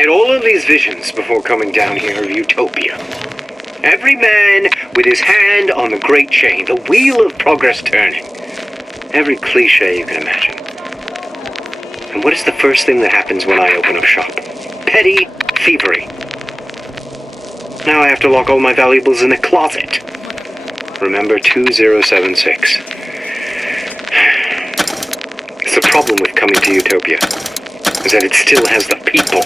had all of these visions before coming down here of Utopia. Every man with his hand on the great chain, the wheel of progress turning. Every cliche you can imagine. And what is the first thing that happens when I open up shop? Petty thievery. Now I have to lock all my valuables in a closet. Remember 2076. It's the problem with coming to Utopia, is that it still has the people.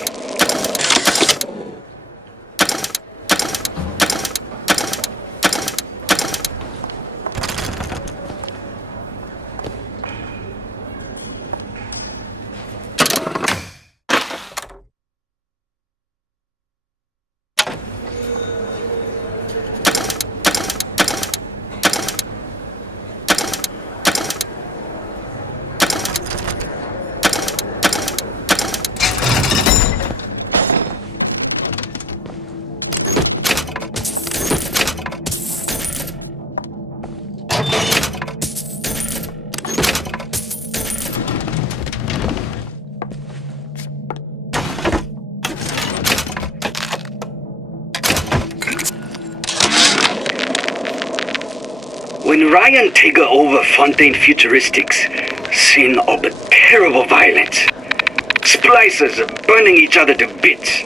When Ryan take over Fontaine Futuristics, scene of terrible violence. Splicers burning each other to bits.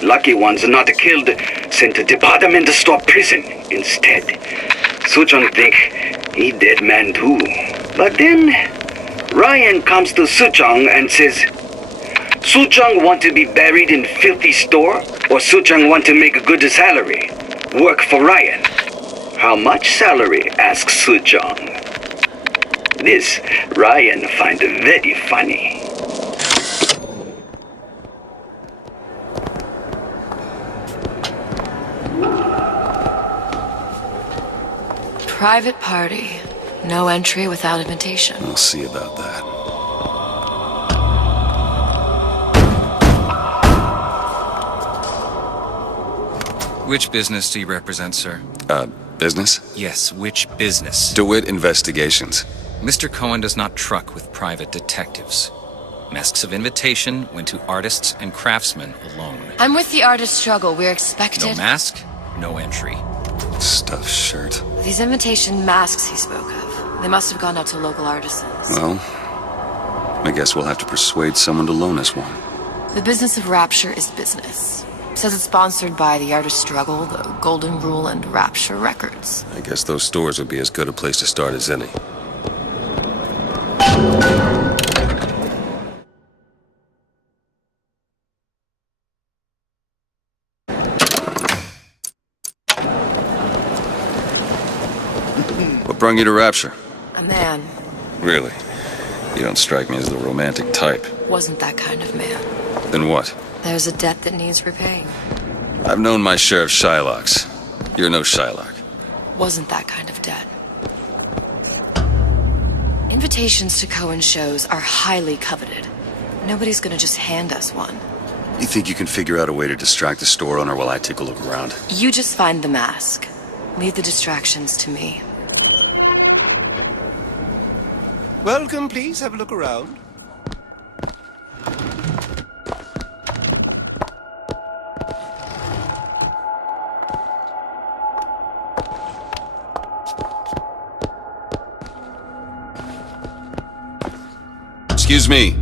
Lucky ones not killed, sent to department store prison instead. Suchong think he dead man too. But then Ryan comes to Suchong and says, Suchong want to be buried in filthy store, or Suchong want to make a good salary, work for Ryan. How much salary? Asks Suchong. This Ryan find very funny. Private party. No entry without invitation. We'll see about that. Which business do you represent, sir? Business? Yes, which business? DeWitt Investigations. Mr. Cohen does not truck with private detectives. Masks of invitation went to artists and craftsmen alone. I'm with the artist struggle. We're expected. No mask, no entry. Stuffed shirt. These invitation masks he spoke of. They must have gone out to local artisans. Well, I guess we'll have to persuade someone to loan us one. The business of Rapture is business. Says it's sponsored by the Artist Struggle, the Golden Rule, and Rapture Records. I guess those stores would be as good a place to start as any. What brought you to Rapture? A man. Really? You don't strike me as the romantic type. Wasn't that kind of man. Then what? There's a debt that needs repaying. I've known my share of Shylocks. You're no Shylock. Wasn't that kind of debt. Invitations to Cohen shows are highly coveted. Nobody's gonna just hand us one. You think you can figure out a way to distract the store owner while I take a look around? You just find the mask. Leave the distractions to me. Welcome, please. Have a look around. Excuse me.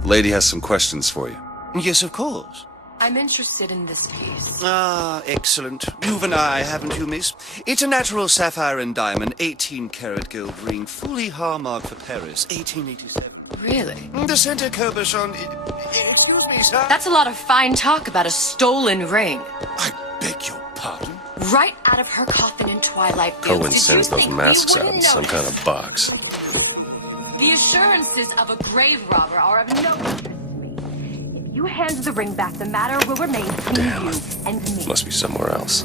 The lady has some questions for you. Yes, of course. I'm interested in this piece. Ah, excellent. You've an eye, haven't you, miss? It's a natural sapphire and diamond, 18-karat gold ring, fully hallmarked for Paris, 1887. Really? The center cabochon... Excuse me, sir? That's a lot of fine talk about a stolen ring. I beg your pardon? Right out of her coffin in Twilight Fields. Cohen Did you sends those think masks we out in wouldn't some kind notice? of box. The assurances of a grave robber are of no interest to me. If you hand the ring back, the matter will remain between you and me. Must be somewhere else.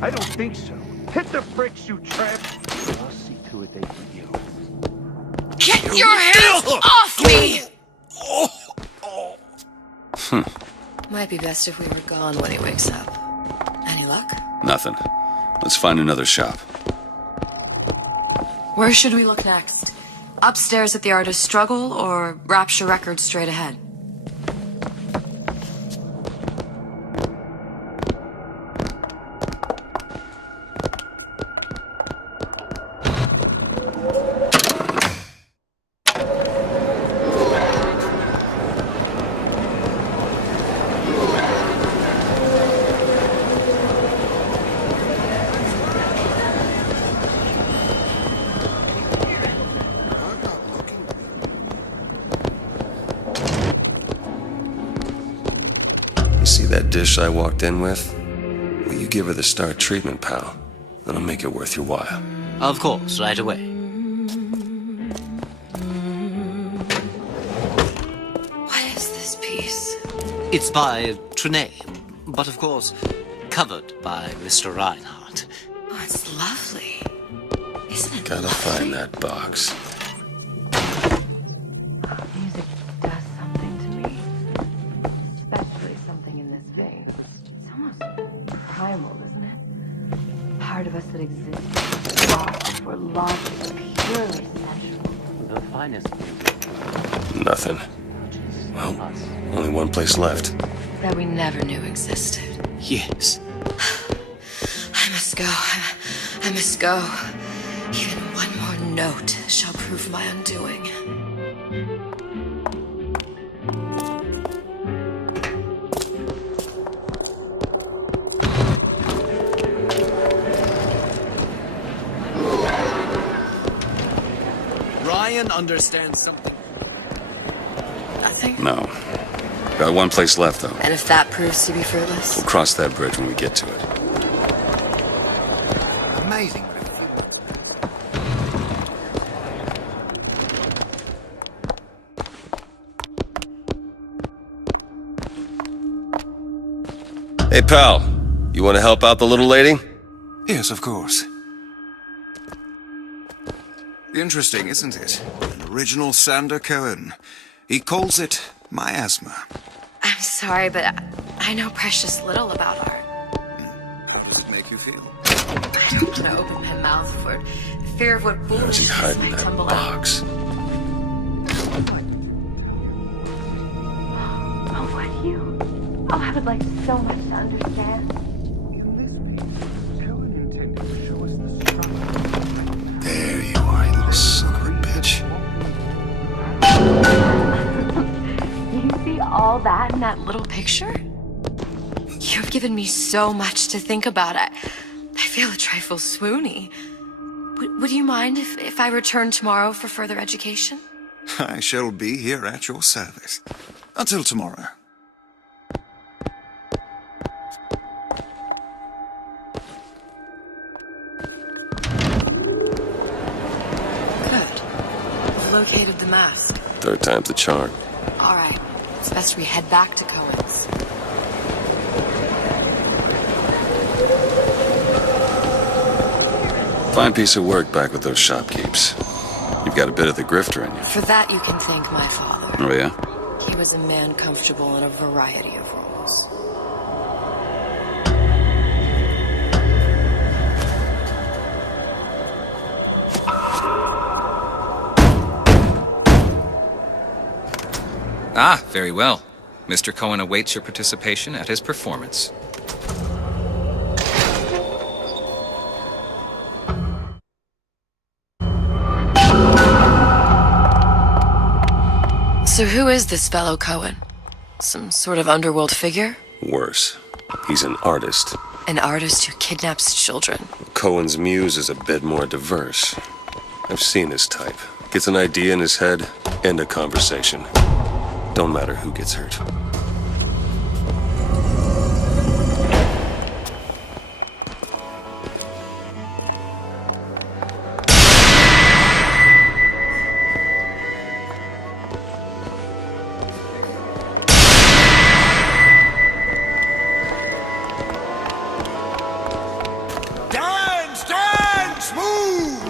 I don't think so. Hit the bricks, you tramp. I'll see to it they get you. Get your hands off me! Might be best if we were gone when he wakes up. Any luck? Nothing. Let's find another shop. Where should we look next? Upstairs at the Artist Struggle or Rapture Records straight ahead? dish I walked in with? Will you give her the star treatment, pal? That'll make it worth your while. Of course, right away. What is this piece? It's by Trenet, but of course, covered by Mr. Reinhardt. Oh, it's lovely. Isn't it Gotta lovely? find that box. Music does something to me. Especially something in this vein. It's almost primal, isn't it? Part of us that exists long before logic, purely sensual. The finest Nothing. Well, only one place left. That we never knew existed. Yes. I must go. I must go. Even one more note shall prove my undoing. Ryan understands something. Nothing? No. Got one place left, though. And if that proves to be fruitless? We'll cross that bridge when we get to it. Amazing. Hey, pal. You want to help out the little lady? Yes, of course. Interesting, isn't it? An original Sander Cohen. He calls it miasma. I'm sorry, but I know precious little about art. How does it make you feel? I don't want to open my mouth for fear of what Where's he foolishness hiding might that tumble out. box? Oh, what you? Oh, I would like so much to understand. In this piece, Cohen intended to show us the structure. There you are, you little son of a bitch. You see all that in that little picture? You've given me so much to think about. I feel a trifle swoony. Would you mind if I return tomorrow for further education? I shall be here at your service. Until tomorrow. Good. I've located the mask. Third time's the charm. All right. It's best we head back to Cohen's. Fine piece of work back with those shopkeeps. You've got a bit of the grifter in you. For that, you can thank my father. Oh, yeah? He was a man comfortable in a variety of roles. Ah, very well. Mr. Cohen awaits your participation at his performance. So who is this fellow Cohen? Some sort of underworld figure? Worse. He's an artist. An artist who kidnaps children. Cohen's muse is a bit more diverse. I've seen his type. Gets an idea in his head, end a conversation. Don't matter who gets hurt. Dance! Dance! Move!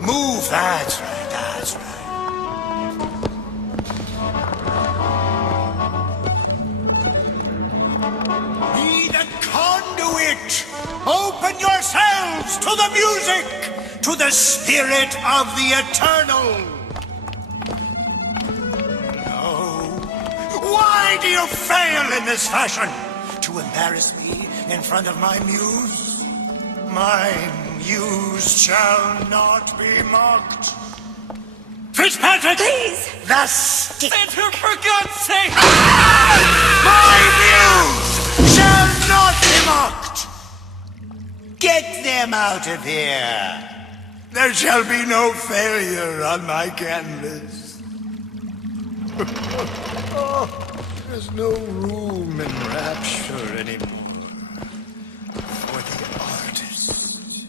Move! That's right, that's right. Be the conduit! Open yourselves to the music! To the spirit of the eternal! No. Why do you fail in this fashion? To embarrass me in front of my muse? My muse shall not be mocked. Fitzpatrick! Please! The stick! For God's sake! My muse shall not be mocked! Get them out of here! There shall be no failure on my canvas. There's no room in rapture anymore for the artist.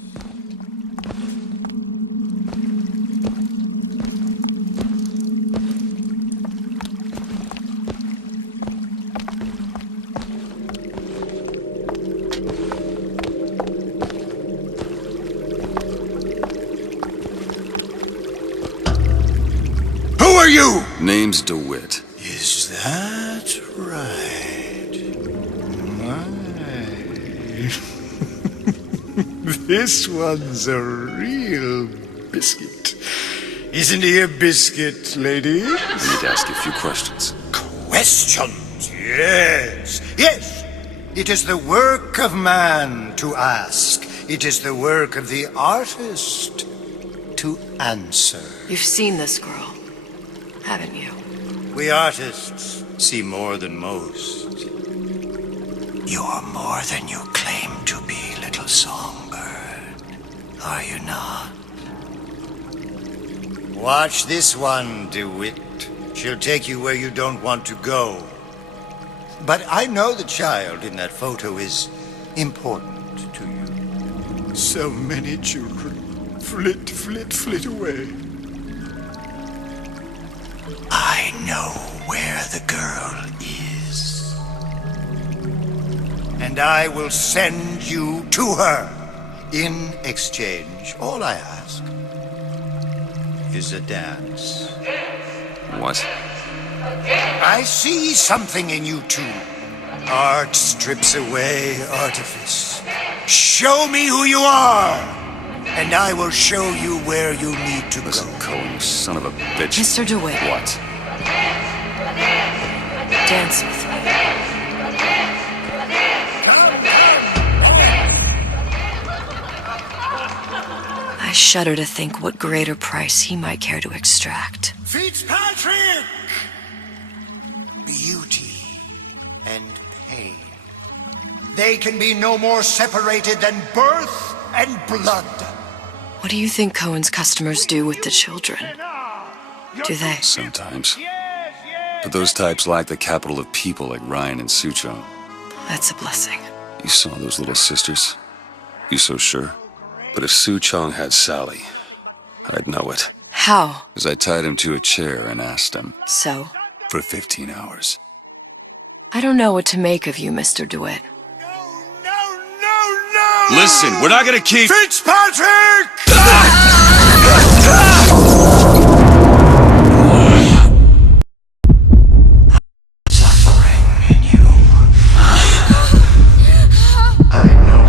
Who are you? Name's DeWitt. Is that right? My. This one's a real biscuit. Isn't he a biscuit, lady? I need to ask you a few questions. Questions, yes. Yes, it is the work of man to ask. It is the work of the artist to answer. You've seen this girl, haven't you? We artists see more than most. You're more than you claim to be, little songbird. Are you not? Watch this one, DeWitt. She'll take you where you don't want to go. But I know the child in that photo is important to you. So many children flit, flit, flit away. I know where the girl is. And I will send you to her. In exchange, all I ask is a dance. What? I see something in you two. Art strips away artifice. Show me who you are, and I will show you where you need to Listen, go. Cohen, you son of a bitch. Mr. DeWitt. What? Dance with me. I shudder to think what greater price he might care to extract. Fitzpatrick! Beauty and pain. They can be no more separated than birth and blood. What do you think Cohen's customers do with the children? Do they? Sometimes. But those types lack the capital of people like Ryan and Suchong. That's a blessing. You saw those little sisters? You so sure? But if Suchong had Sally, I'd know it. How? As I tied him to a chair and asked him. So? For 15 hours. I don't know what to make of you, Mr. DeWitt. No! Listen, we're not gonna keep... Fitzpatrick! Suffering in you. I know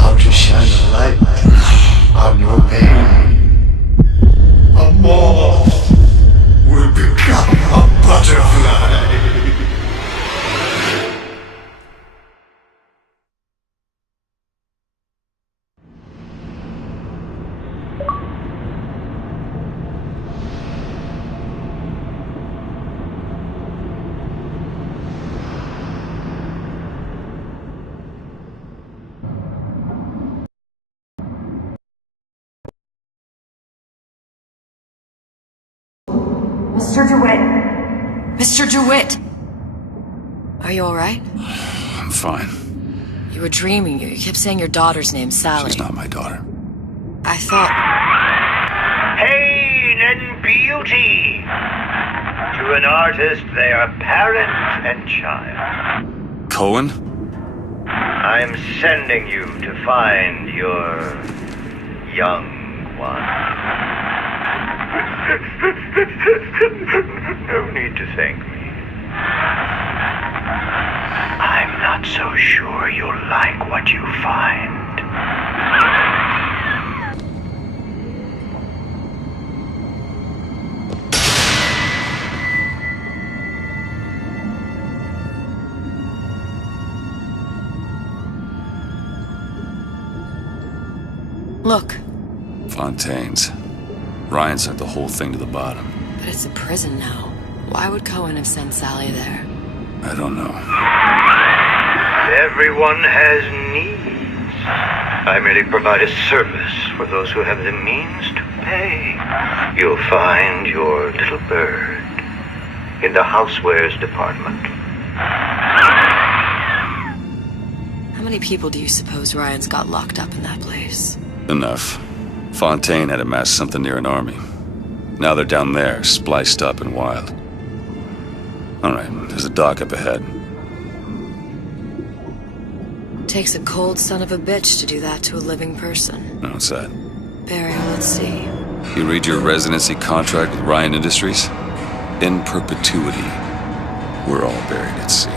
how to shine a light on your pain. A moth will become a butterfly. Mr. DeWitt! Mr. DeWitt! Are you alright? I'm fine. You were dreaming. You kept saying your daughter's name, Sally. She's not my daughter. I thought... Pain and beauty. To an artist, they are parent and child. Cohen? I am sending you to find your young one. No need to thank me. I'm not so sure you'll like what you find. Look. Fontaine's. Ryan sent the whole thing to the bottom. But it's a prison now. Why would Cohen have sent Sally there? I don't know. Everyone has needs. I merely provide a service for those who have the means to pay. You'll find your little bird in the housewares department. How many people do you suppose Ryan's got locked up in that place? Enough. Fontaine had amassed something near an army. Now they're down there, spliced up and wild. Alright, there's a dock up ahead. Takes a cold son of a bitch to do that to a living person. What's that? Barry, let's see. You read your residency contract with Ryan Industries? In perpetuity, we're all buried at sea.